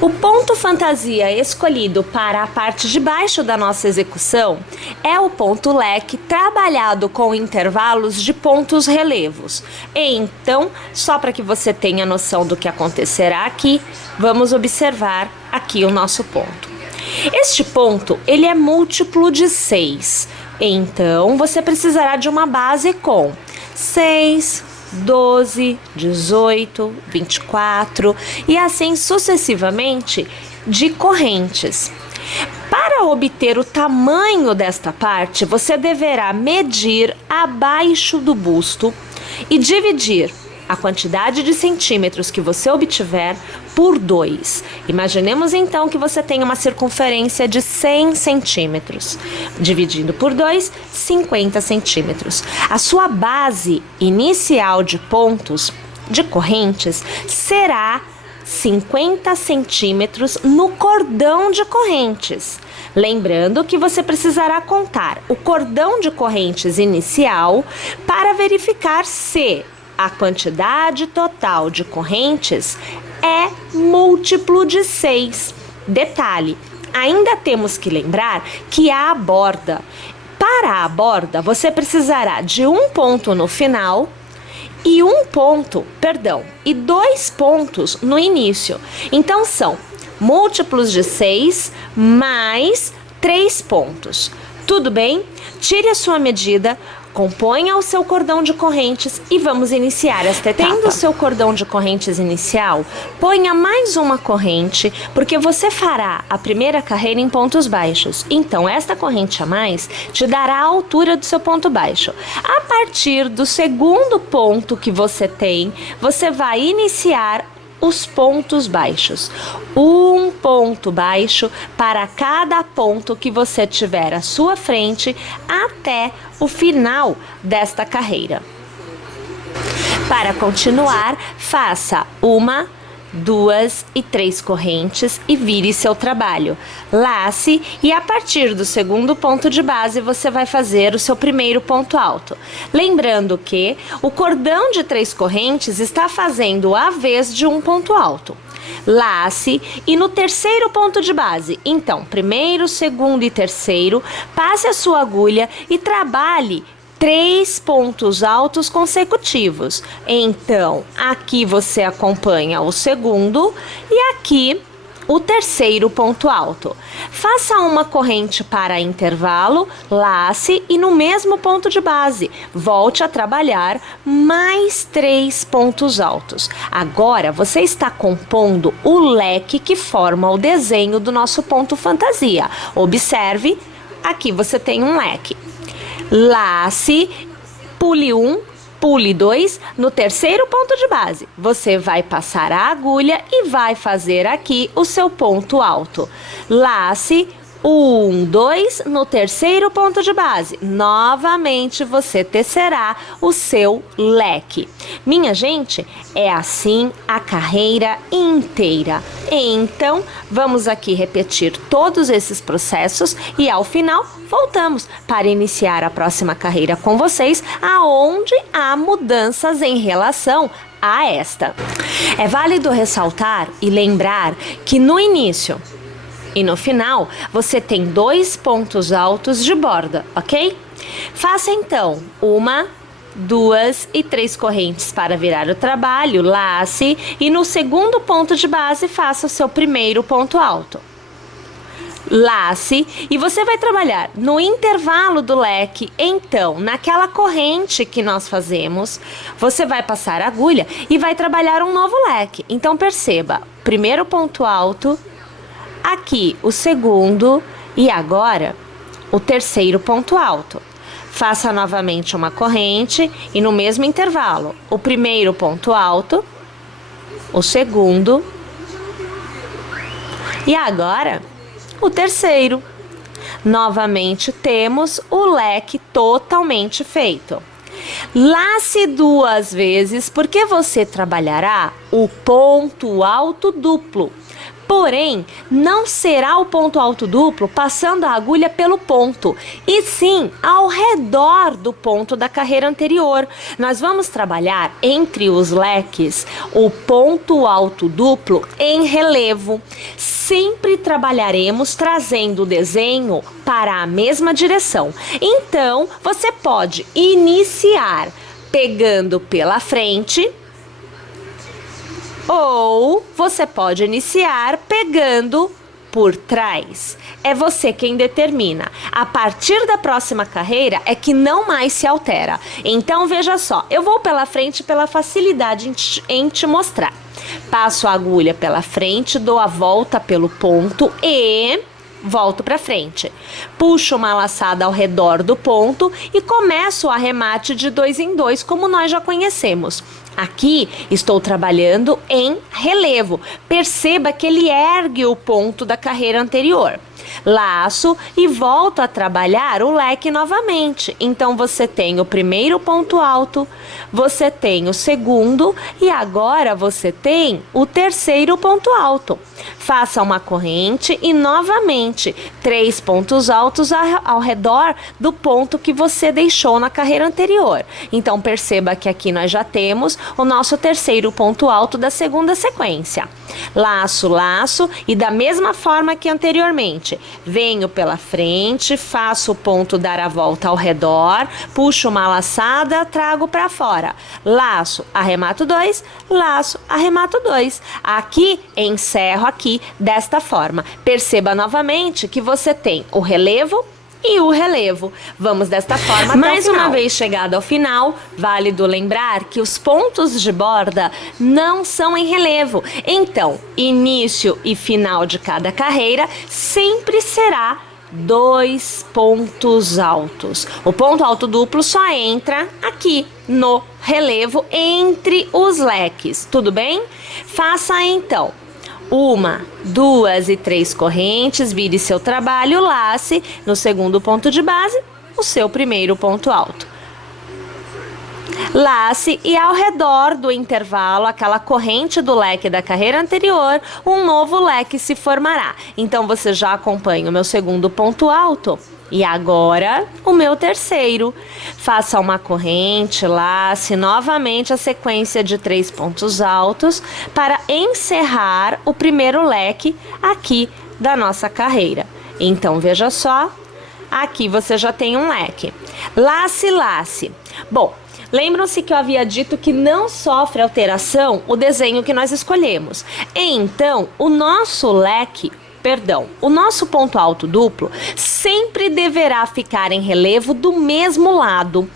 O ponto fantasia escolhido para a parte de baixo da nossa execução é o ponto leque trabalhado com intervalos de pontos relevos. Então, só para que você tenha noção do que acontecerá aqui, vamos observar aqui o nosso ponto. Este ponto, ele é múltiplo de 6, então você precisará de uma base com 6, 12, 18, 24 e assim sucessivamente de correntes. Para obter o tamanho desta parte, você deverá medir abaixo do busto e dividir a quantidade de centímetros que você obtiver por 2. Imaginemos então que você tem uma circunferência de 100 centímetros. Dividindo por 2, 50 centímetros. A sua base inicial de pontos, de correntes, será 50 centímetros no cordão de correntes. Lembrando que você precisará contar o cordão de correntes inicial para verificar se a quantidade total de correntes é múltiplo de 6. Detalhe, ainda temos que lembrar que há a borda. Para a borda, você precisará de um ponto no final e e 2 pontos no início. Então, são múltiplos de 6 mais 3 pontos. Tudo bem? Tire a sua medida, componha o seu cordão de correntes e vamos iniciar esta etapa. Tendo o seu cordão de correntes inicial, ponha mais uma corrente, porque você fará a primeira carreira em pontos baixos. Então, esta corrente a mais te dará a altura do seu ponto baixo. A partir do segundo ponto que você tem, você vai iniciar os pontos baixos. Um ponto baixo para cada ponto que você tiver à sua frente até o final desta carreira. Para continuar, faça 1, 2 e 3 correntes e vire seu trabalho. Lace e a partir do segundo ponto de base você vai fazer o seu primeiro ponto alto. Lembrando que o cordão de 3 correntes está fazendo a vez de um ponto alto. Lace e no terceiro ponto de base, então, primeiro, segundo e terceiro, passe a sua agulha e trabalhe 3 pontos altos consecutivos. Então, aqui você acompanha o segundo e aqui o terceiro ponto alto. Faça uma corrente para intervalo, lace e no mesmo ponto de base, volte a trabalhar mais 3 pontos altos. Agora você está compondo o leque que forma o desenho do nosso ponto fantasia. Observe, aqui você tem um leque. Lace, pule 1, pule 2, no terceiro ponto de base, você vai passar a agulha e vai fazer aqui o seu ponto alto. Lace, 1, 2, no terceiro ponto de base, novamente você tecerá o seu leque. Minha gente, é assim a carreira inteira. Então, vamos aqui repetir todos esses processos e ao final voltamos para iniciar a próxima carreira com vocês, aonde há mudanças em relação a esta. É válido ressaltar e lembrar que no início e no final, você tem 2 pontos altos de borda, ok? Faça então 1, 2 e 3 correntes para virar o trabalho, lace e no segundo ponto de base faça o seu primeiro ponto alto. Lace e você vai trabalhar no intervalo do leque, então naquela corrente que nós fazemos, você vai passar a agulha e vai trabalhar um novo leque. Então perceba, primeiro ponto alto, aqui o segundo e agora o terceiro ponto alto. Faça novamente uma corrente e no mesmo intervalo, o primeiro ponto alto, o segundo e agora o terceiro. Novamente temos o leque totalmente feito. Lace 2 vezes porque você trabalhará o ponto alto duplo. Porém, não será o ponto alto duplo passando a agulha pelo ponto, e sim ao redor do ponto da carreira anterior. Nós vamos trabalhar entre os leques o ponto alto duplo em relevo. Sempre trabalharemos trazendo o desenho para a mesma direção. Então, você pode iniciar pegando pela frente, ou você pode iniciar pegando por trás. É você quem determina. A partir da próxima carreira é que não mais se altera. Então, veja só, eu vou pela frente pela facilidade em te mostrar. Passo a agulha pela frente, dou a volta pelo ponto e volto para frente. Puxo uma laçada ao redor do ponto e começo o arremate de 2 em 2, como nós já conhecemos. Aqui estou trabalhando em relevo. Perceba que ele ergue o ponto da carreira anterior. Laço e volto a trabalhar o leque novamente. Então, você tem o primeiro ponto alto, você tem o segundo e agora você tem o terceiro ponto alto. Faça uma corrente e novamente 3 pontos altos ao redor do ponto que você deixou na carreira anterior. Então, perceba que aqui nós já temos o nosso terceiro ponto alto da segunda sequência. Laço, laço e da mesma forma que anteriormente, venho pela frente, faço o ponto dar a volta ao redor, puxo uma laçada, trago para fora. Laço, arremato 2, laço, arremato 2. Aqui, encerro aqui desta forma. Perceba novamente que você tem o relevo e o relevo. Vamos desta forma até mais uma vez chegado ao final, válido lembrar que os pontos de borda não são em relevo. Então, início e final de cada carreira sempre será 2 pontos altos. O ponto alto duplo só entra aqui no relevo entre os leques. Tudo bem? Faça então 1, 2 e 3 correntes, vire seu trabalho, lace no segundo ponto de base o seu primeiro ponto alto. Lace e ao redor do intervalo, aquela corrente do leque da carreira anterior, um novo leque se formará. Então, você já acompanha o meu segundo ponto alto. E agora, o meu terceiro. Faça uma corrente, lace novamente a sequência de 3 pontos altos para encerrar o primeiro leque aqui da nossa carreira. Então, veja só, aqui você já tem um leque. Lace, lace. Bom, lembram-se que eu havia dito que não sofre alteração o desenho que nós escolhemos. Então, o nosso ponto alto duplo sempre deverá ficar em relevo do mesmo lado.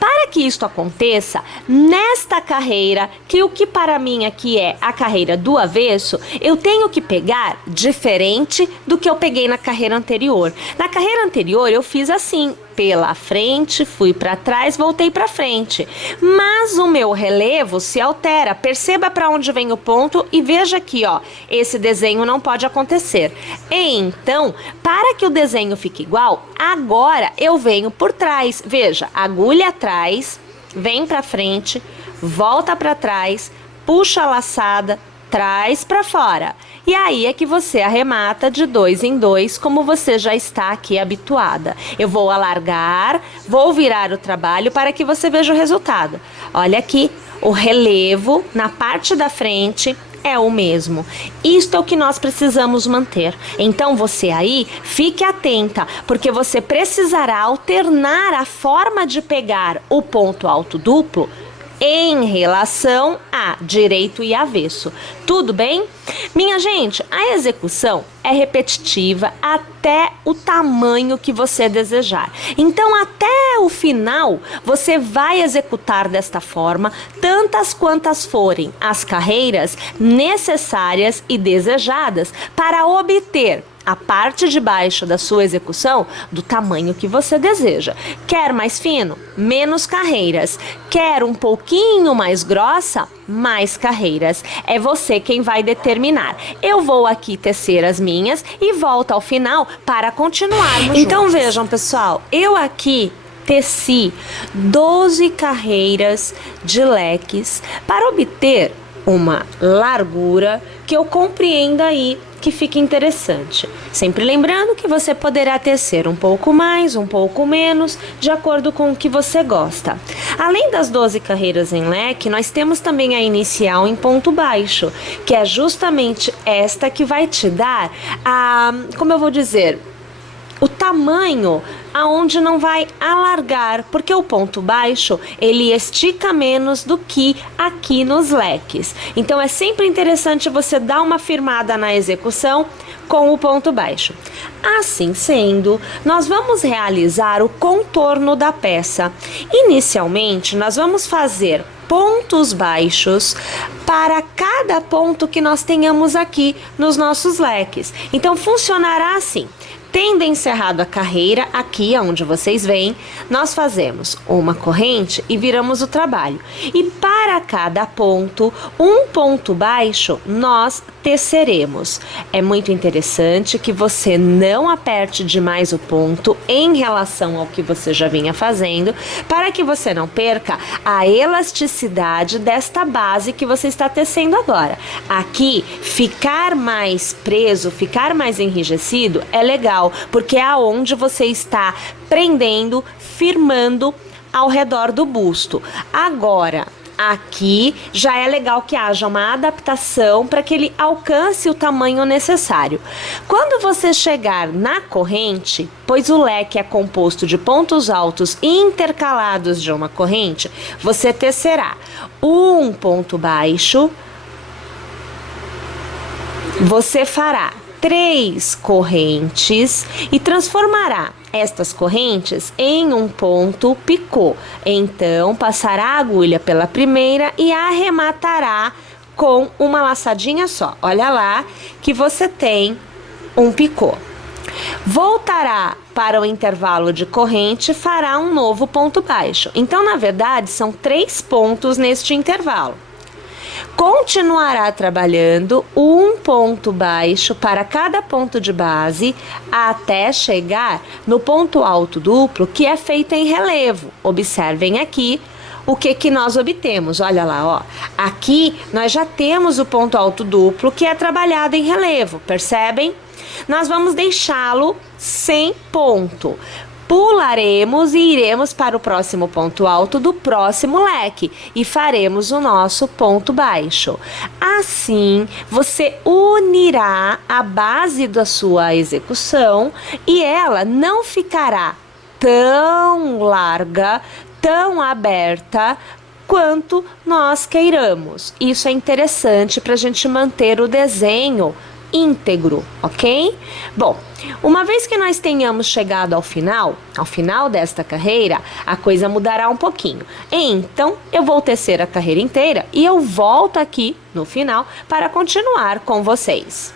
Para que isto aconteça, nesta carreira, que o que para mim aqui é a carreira do avesso, eu tenho que pegar diferente do que eu peguei na carreira anterior. Na carreira anterior eu fiz assim, pela frente, fui para trás, voltei para frente. Mas o meu relevo se altera. Perceba para onde vem o ponto e veja aqui, ó, esse desenho não pode acontecer. Então, para que o desenho fique igual, agora eu venho por trás. Veja, agulha atrás, vem para frente, volta para trás, puxa a laçada, traz para fora. E aí é que você arremata de 2 em 2, como você já está aqui habituada. Eu vou alargar, vou virar o trabalho para que você veja o resultado. Olha aqui, o relevo na parte da frente é o mesmo. Isto é o que nós precisamos manter. Então você aí, fique atenta, porque você precisará alternar a forma de pegar o ponto alto duplo em relação a direito e avesso. Tudo bem? Minha gente, a execução é repetitiva até o tamanho que você desejar. Então, até o final, você vai executar desta forma, tantas quantas forem as carreiras necessárias e desejadas para obter a parte de baixo da sua execução do tamanho que você deseja. Quer mais fino? Menos carreiras. Quer um pouquinho mais grossa? Mais carreiras. É você quem vai determinar. Eu vou aqui tecer as minhas e volto ao final para continuarmos Então juntos. Vejam, pessoal, eu aqui teci 12 carreiras de leques para obter uma largura que eu compreendo aí que fique interessante. Sempre lembrando que você poderá tecer um pouco mais, um pouco menos, de acordo com o que você gosta. Além das 12 carreiras em leque, nós temos também a inicial em ponto baixo, que é justamente esta que vai te dar como eu vou dizer, o tamanho aonde não vai alargar, porque o ponto baixo ele estica menos do que aqui nos leques. Então é sempre interessante você dar uma firmada na execução com o ponto baixo. Assim sendo, nós vamos realizar o contorno da peça. Inicialmente, nós vamos fazer pontos baixos para cada ponto que nós tenhamos aqui nos nossos leques. Então funcionará assim. Tendo encerrado a carreira, aqui onde vocês veem, nós fazemos uma corrente e viramos o trabalho. E para cada ponto, um ponto baixo, nós teceremos. É muito interessante que você não aperte demais o ponto em relação ao que você já vinha fazendo, para que você não perca a elasticidade desta base que você está tecendo agora. Aqui, ficar mais preso, ficar mais enrijecido é legal, porque é aonde você está prendendo, firmando ao redor do busto. Agora, aqui já é legal que haja uma adaptação para que ele alcance o tamanho necessário. Quando você chegar na corrente, pois o leque é composto de pontos altos intercalados de uma corrente, você tecerá um ponto baixo, você fará 3 correntes e transformará estas correntes em um ponto picô. Então, passará a agulha pela primeira e arrematará com uma laçadinha só. Olha lá que você tem um picô. Voltará para o intervalo de corrente e fará um novo ponto baixo. Então, na verdade, são 3 pontos neste intervalo. Continuará trabalhando um ponto baixo para cada ponto de base até chegar no ponto alto duplo, que é feito em relevo. Observem aqui o que nós obtemos. Olha lá, ó. Aqui nós já temos o ponto alto duplo que é trabalhado em relevo, percebem? Nós vamos deixá-lo sem ponto. Pularemos e iremos para o próximo ponto alto do próximo leque e faremos o nosso ponto baixo. Assim, você unirá a base da sua execução e ela não ficará tão larga, tão aberta quanto nós queiramos. Isso é interessante para a gente manter o desenho íntegro, ok? Bom, uma vez que nós tenhamos chegado ao final desta carreira, a coisa mudará um pouquinho. Então, eu vou tecer a carreira inteira e eu volto aqui no final para continuar com vocês.